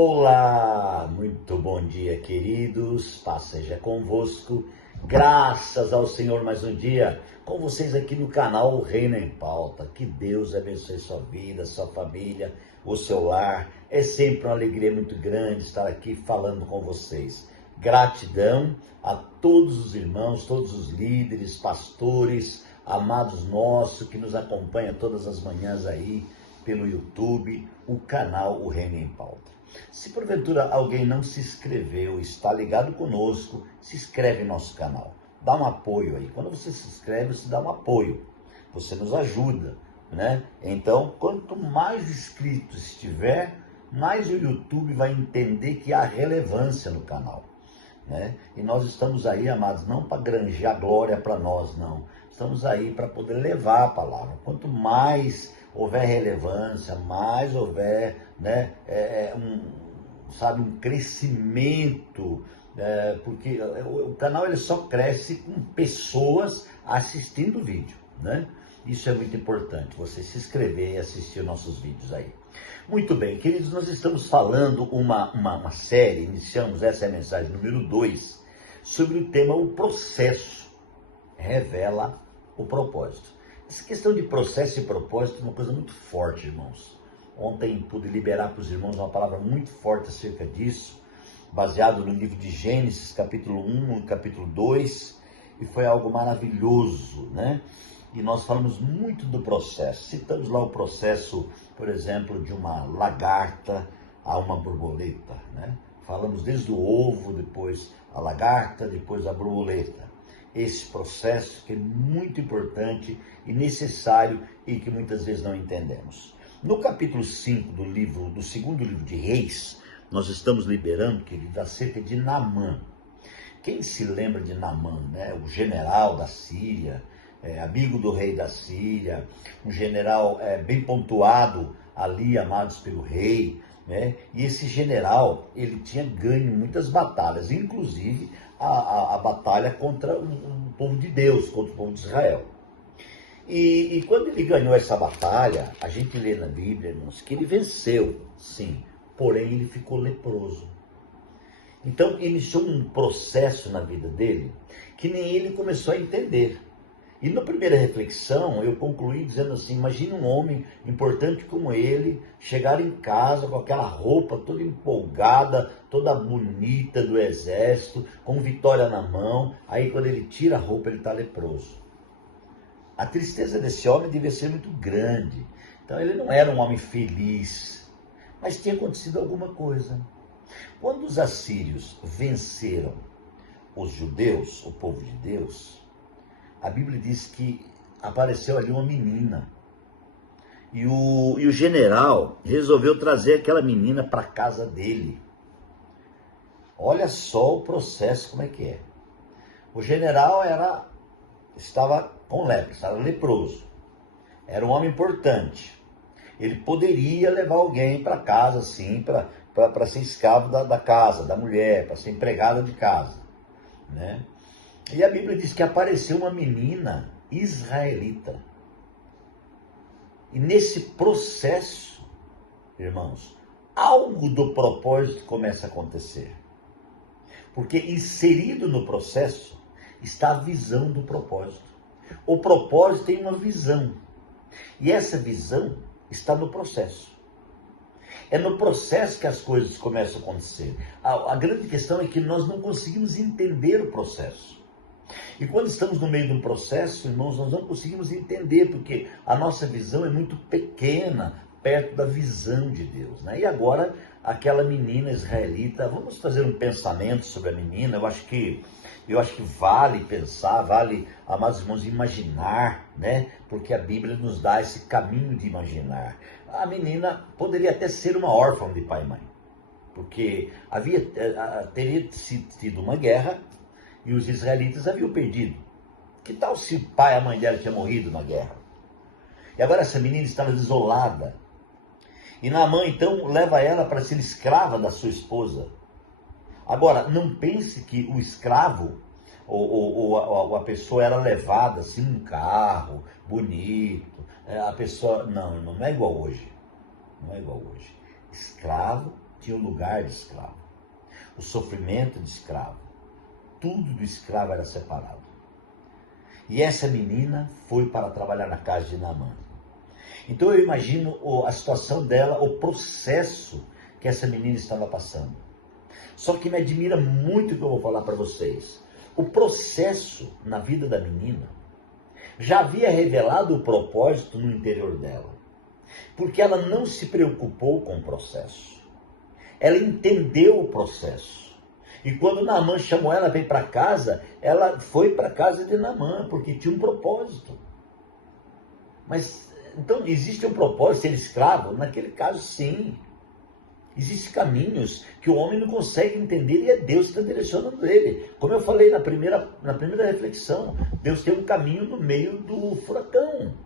Olá, muito bom dia, queridos, paz seja convosco, graças ao Senhor mais um dia, com vocês aqui no canal O Reino em Pauta. Que Deus abençoe sua vida, sua família, o seu lar. É sempre uma alegria muito grande estar aqui falando com vocês. Gratidão a todos os irmãos, todos os líderes, pastores, amados nossos que nos acompanham todas as manhãs aí pelo YouTube, o canal O Reino em Pauta. Se porventura alguém não se inscreveu, está ligado conosco, se inscreve em nosso canal. Dá um apoio aí. Quando você se inscreve, você dá um apoio. Você nos ajuda, né? Então, quanto mais inscritos estiver, mais o YouTube vai entender que há relevância no canal, né? E nós estamos aí, amados, não para granjear glória para nós, não. Estamos aí para poder levar a palavra. Quanto mais houver relevância, mais houver, né, um crescimento, porque o canal ele só cresce com pessoas assistindo o vídeo, né? Isso é muito importante, você se inscrever e assistir nossos vídeos aí. Muito bem, queridos, nós estamos falando uma série, iniciamos essa é a mensagem número 2, sobre o tema o processo revela o propósito. Essa questão de processo e propósito é uma coisa muito forte, irmãos. Ontem pude liberar para os irmãos uma palavra muito forte acerca disso, baseado no livro de Gênesis, capítulo 1 e capítulo 2, e foi algo maravilhoso, né? E nós falamos muito do processo, citamos lá o processo, por exemplo, de uma lagarta a uma borboleta, né? Falamos desde o ovo, depois a lagarta, depois a borboleta. Esse processo que é muito importante e necessário e que muitas vezes não entendemos. No capítulo 5 do segundo livro de Reis, nós estamos liberando, queridos, acerca de Naamã. Quem se lembra de Naamã, né? O general da Síria, amigo do rei da Síria, um general bem pontuado ali, amados pelo rei, né? E esse general, ele tinha ganho muitas batalhas, inclusive a batalha contra o povo de Deus, contra o povo de Israel. E quando ele ganhou essa batalha, a gente lê na Bíblia, irmãos, que ele venceu, sim, porém ele ficou leproso. Então iniciou um processo na vida dele que nem ele começou a entender. E na primeira reflexão, eu concluí dizendo assim, imagina um homem importante como ele, chegar em casa com aquela roupa toda empolgada, toda bonita do exército, com vitória na mão, aí quando ele tira a roupa, ele está leproso. A tristeza desse homem devia ser muito grande. Então ele não era um homem feliz, mas tinha acontecido alguma coisa. Quando os assírios venceram os judeus, o povo de Deus, a Bíblia diz que apareceu ali uma menina. E o general resolveu trazer aquela menina para a casa dele. Olha só o processo como é que é. O general estava com lepra, estava leproso. Era um homem importante. Ele poderia levar alguém para casa, assim, para ser escravo da casa, da mulher, para ser empregada de casa, né? E a Bíblia diz que apareceu uma menina israelita. E nesse processo, irmãos, algo do propósito começa a acontecer. Porque inserido no processo está a visão do propósito. O propósito tem uma visão. E essa visão está no processo. É no processo que as coisas começam a acontecer. A grande questão é que nós não conseguimos entender o processo. E quando estamos no meio de um processo, irmãos, nós não conseguimos entender, porque a nossa visão é muito pequena, perto da visão de Deus, né? E agora, aquela menina israelita, vamos fazer um pensamento sobre a menina. Eu acho que vale pensar, vale, amados irmãos, imaginar, né? Porque a Bíblia nos dá esse caminho de imaginar. A menina poderia até ser uma órfã de pai e mãe, porque teria tido uma guerra, e os israelitas haviam perdido. Que tal se o pai e a mãe dela tinham morrido na guerra? E agora essa menina estava desolada. E Naamã então leva ela para ser escrava da sua esposa. Agora, não pense que o escravo, ou a pessoa era levada assim num carro, bonito. A pessoa, não é igual hoje. Não é igual hoje. Escravo tinha o lugar de escravo, o sofrimento de escravo, tudo do escravo era separado. E essa menina foi para trabalhar na casa de Naamã. Então eu imagino a situação dela, o processo que essa menina estava passando. Só que me admira muito o que eu vou falar para vocês. O processo na vida da menina já havia revelado o propósito no interior dela. Porque ela não se preocupou com o processo. Ela entendeu o processo. E quando Naamã chamou ela para ir para casa, ela foi para a casa de Naamã, porque tinha um propósito. Mas, então, existe um propósito ser escravo? Naquele caso, sim. Existem caminhos que o homem não consegue entender e é Deus que está direcionando ele. Como eu falei na primeira reflexão, Deus tem um caminho no meio do furacão.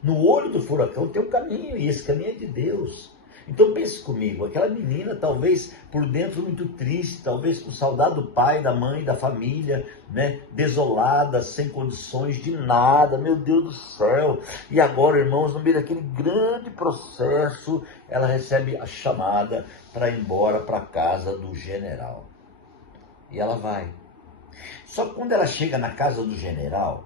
No olho do furacão tem um caminho e esse caminho é de Deus. Então pense comigo, aquela menina talvez por dentro muito triste, talvez com saudade do pai, da mãe, da família, né? Desolada, sem condições de nada, meu Deus do céu. E agora, irmãos, no meio daquele grande processo, ela recebe a chamada para ir embora para a casa do general. E ela vai. Só que quando ela chega na casa do general,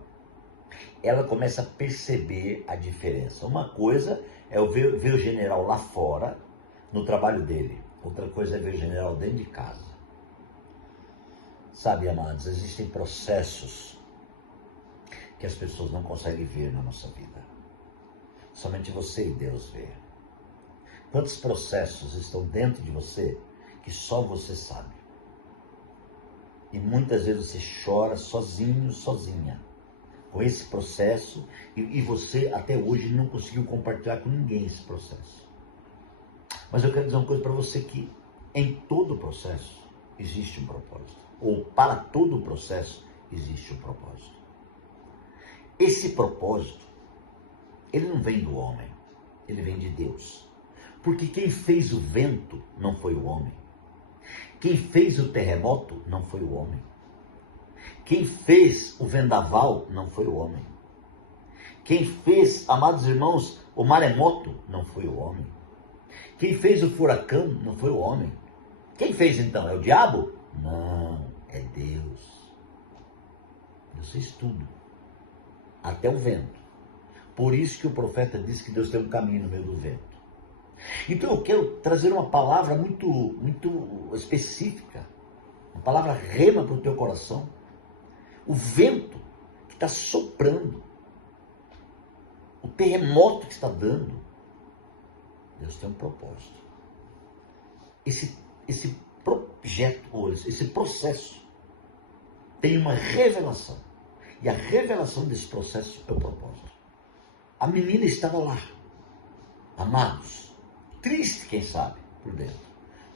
ela começa a perceber a diferença. Uma coisa é eu ver o general lá fora, no trabalho dele. Outra coisa é ver o general dentro de casa. Sabe, amados, existem processos que as pessoas não conseguem ver na nossa vida. Somente você e Deus vê. Quantos processos estão dentro de você que só você sabe? E muitas vezes você chora sozinho, sozinha, com esse processo, e você até hoje não conseguiu compartilhar com ninguém esse processo. Mas eu quero dizer uma coisa para você, que em todo processo existe um propósito, ou para todo processo existe um propósito. Esse propósito, ele não vem do homem, ele vem de Deus. Porque quem fez o vento não foi o homem. Quem fez o terremoto não foi o homem. Quem fez o vendaval não foi o homem. Quem fez, amados irmãos, o maremoto não foi o homem. Quem fez o furacão não foi o homem. Quem fez então? É o diabo? Não, é Deus. Deus fez tudo, até o vento. Por isso que o profeta diz que Deus tem um caminho no meio do vento. Então eu quero trazer uma palavra muito específica, uma palavra rema para o teu coração. O vento que está soprando, o terremoto que está dando, Deus tem um propósito. Esse projeto, ou esse processo, tem uma revelação. E a revelação desse processo é o propósito. A menina estava lá, amados, triste, quem sabe, por dentro,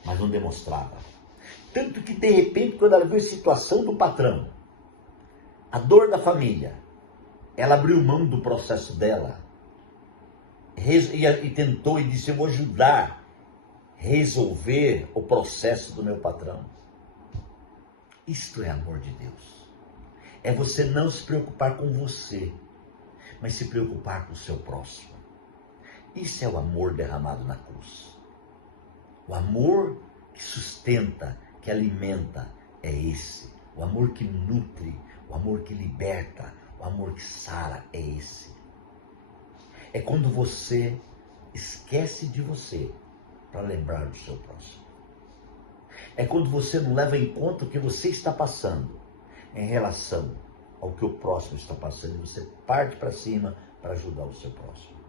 mas não demonstrava. Tanto que, de repente, quando ela viu a situação do patrão, a dor da família, ela abriu mão do processo dela e tentou e disse: eu vou ajudar a resolver o processo do meu patrão. Isto é amor de Deus. É você não se preocupar com você, mas se preocupar com o seu próximo. Isso é o amor derramado na cruz. O amor que sustenta, que alimenta, é esse. O amor que nutre, o amor que liberta, o amor que sara, é esse. É quando você esquece de você para lembrar do seu próximo. É quando você não leva em conta o que você está passando em relação ao que o próximo está passando, e você parte para cima para ajudar o seu próximo.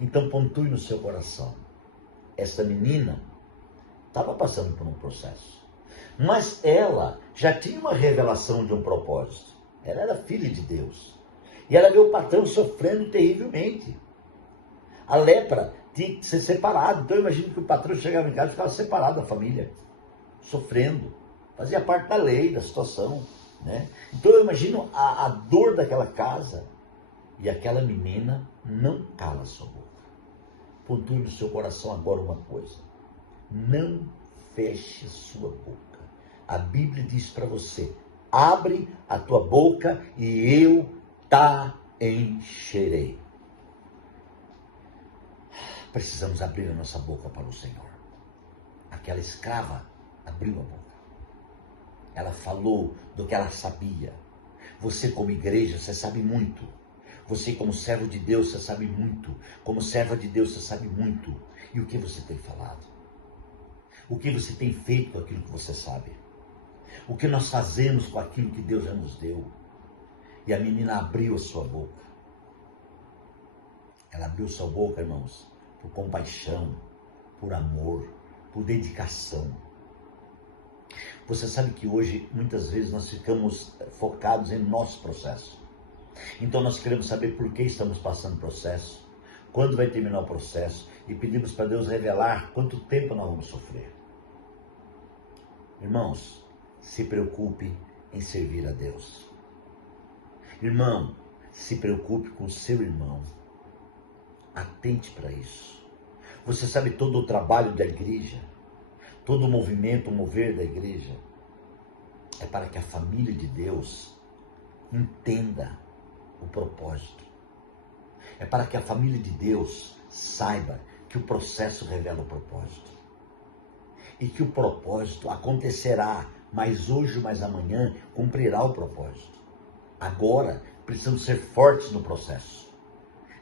Então pontue no seu coração. Essa menina estava passando por um processo, mas ela já tinha uma revelação de um propósito. Ela era filha de Deus. E ela viu o patrão sofrendo terrivelmente. A lepra tinha que ser separado. Então eu imagino que o patrão chegava em casa e ficava separado da família, sofrendo. Fazia parte da lei, da situação, né? Então eu imagino a dor daquela casa. E aquela menina não cala sua boca. Pontue no seu coração agora uma coisa: não feche sua boca. A Bíblia diz para você: abre a tua boca e eu te encherei. Precisamos abrir a nossa boca para o Senhor. A Aquela escrava abriu a boca. Ela falou do que ela sabia. Você como igreja, você sabe muito. Você como servo de Deus, você sabe muito. Como serva de Deus, você sabe muito. E o que você tem falado? O que você tem feito com aquilo que você sabe? O que nós fazemos com aquilo que Deus já nos deu? E a menina abriu a sua boca. Ela abriu sua boca, irmãos, por compaixão, por amor, por dedicação. Você sabe que hoje, muitas vezes, nós ficamos focados em nosso processo. Então nós queremos saber por que estamos passando o processo, quando vai terminar o processo, e pedimos para Deus revelar quanto tempo nós vamos sofrer. Irmãos, se preocupe em servir a Deus. Irmão, se preocupe com o seu irmão. Atente para isso. Você sabe todo o trabalho da igreja, todo o movimento, o mover da igreja, é para que a família de Deus entenda o propósito. É para que a família de Deus saiba que o processo revela o propósito. E que o propósito acontecerá, mas hoje, mas amanhã, cumprirá o propósito. Agora, precisamos ser fortes no processo.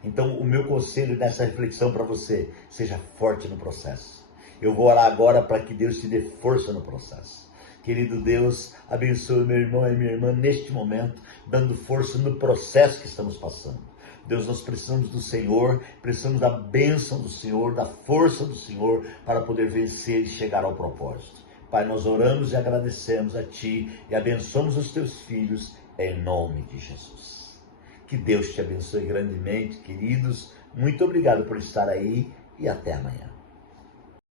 Então, o meu conselho nessa reflexão para você, seja forte no processo. Eu vou orar agora para que Deus te dê força no processo. Querido Deus, abençoe meu irmão e minha irmã neste momento, dando força no processo que estamos passando. Deus, nós precisamos do Senhor, precisamos da bênção do Senhor, da força do Senhor, para poder vencer e chegar ao propósito. Pai, nós oramos e agradecemos a Ti e abençoamos os Teus filhos, em nome de Jesus. Que Deus te abençoe grandemente, queridos. Muito obrigado por estar aí e até amanhã.